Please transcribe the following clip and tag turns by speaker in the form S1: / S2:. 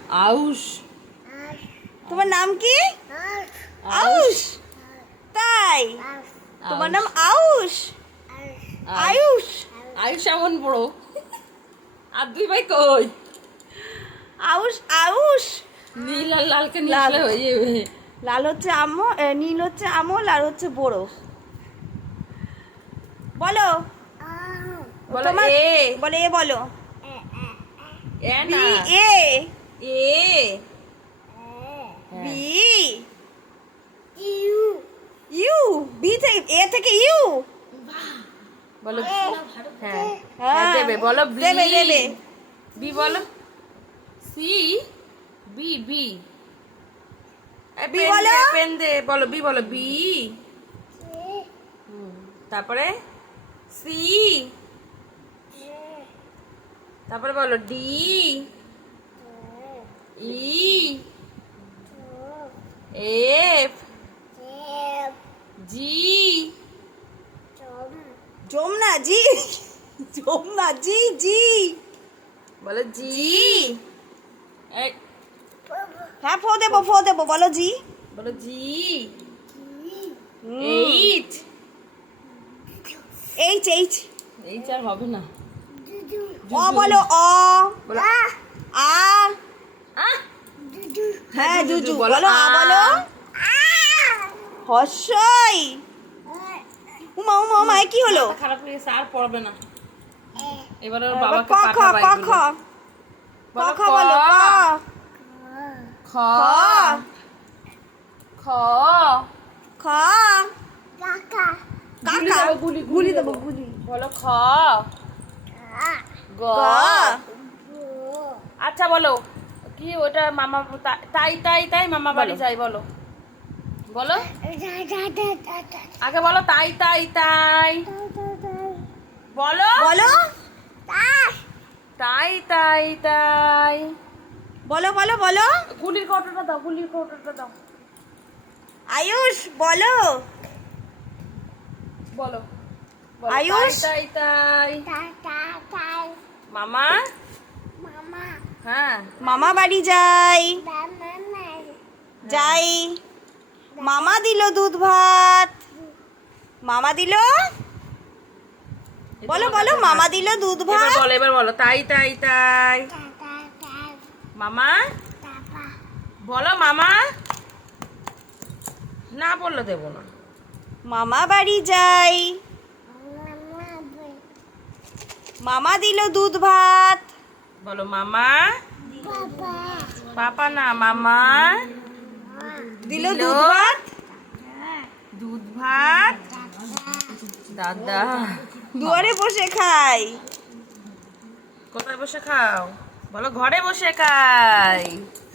S1: আউশ।
S2: তোমার নাম কি? আউশ। তাই তোমার নাম আউশ? আয়ুষ।
S1: আয়ুষ এমন বড়। আর দুই ভাই কই?
S2: আউশ আউশ।
S1: নীল আর লালকে
S2: লাল।
S1: নিচলে হয়ে যাবে।
S2: লাল হচ্ছে নীল হচ্ছে আমল আর হচ্ছে বড়। বলো
S1: বলো
S2: তোমার
S1: এ।
S2: বলো এ বলো।
S1: এ
S2: বি
S1: না।
S2: A
S1: A.
S2: B U B থেকে এ থেকে ইউ।
S1: বলো হ্যাঁ হ্যাঁ
S2: হ্যাঁ
S1: দেবে। বলো বি।
S2: দেবে দেবে।
S1: বি বলো। সি। B B.
S2: বি বলো।
S1: পেন দে। বলো বি বলো বি। তারপরে সি। তারপরে বলো D. E. F. G.
S2: Jamuna G. Jamuna G G.
S1: বলো জি। এই,
S2: হ্যাঁ ফো দেবো বলো জি।
S1: বলো জি।
S2: হুম।
S1: এইট।
S2: H H.
S1: এইচ আর হবে না।
S2: অ বলো অ।
S1: বলো
S2: আ।
S1: আহ।
S2: হ্যাঁ জুজু
S1: বলো
S2: বলো আ বলো। হর্ষই। উমা উমা উমা কি হলো?
S1: মাথা খারাপ হয়ে গেছে, আর পড়বে না। এবার ওর
S2: এবার
S1: বাবাকে
S2: ক খ
S1: পাঠাবা
S2: ক খ।
S1: এগুলো।
S2: ক
S1: বলো
S2: খ বলো ক।
S1: খ।
S2: খ
S1: খ।
S2: খ।
S1: গুলি
S2: কাকা
S1: দেবো, গুলি
S2: গুলি দেবো গুলি।
S1: বলো খ। গ।
S2: গ।
S1: আচ্ছা বলো কি ওটা মামা তাই তাই তাই মামা বাড়ি
S2: বলো।
S1: যাই বলো। বলো আগে বলো তাই তাই তাই। বলো
S2: বলো
S1: তাই তাই তাই।
S2: বলো বলো বলো।
S1: গুলির কৌটোটা দাও, গুলির কৌটোটা দাও।
S2: আয়ুষ বলো।
S1: বলো বলো তাই
S2: আয়ুষ।
S1: তাই তাই। মামা। হ্যাঁ
S2: মামা বাড়ি যাই। যাই। মামা দিল দুধ ভাত। মামা দিল। বলো বলো মামা দিল দুধ
S1: এবার
S2: ভাত।
S1: বলো, এবার বলো তাই তাই তাই। মামা বলো মামা। না বললে দেবো না।
S2: মামা বাড়ি যাই। মামা দিল দুধ ভাত।
S1: বলো মামা। পাপা না মামা
S2: দিল দুধ ভাত।
S1: দুধ ভাত। দাদা
S2: দুয়ারে বসে খাই।
S1: কোথায় বসে খাও? বলো ঘরে বসে খাই।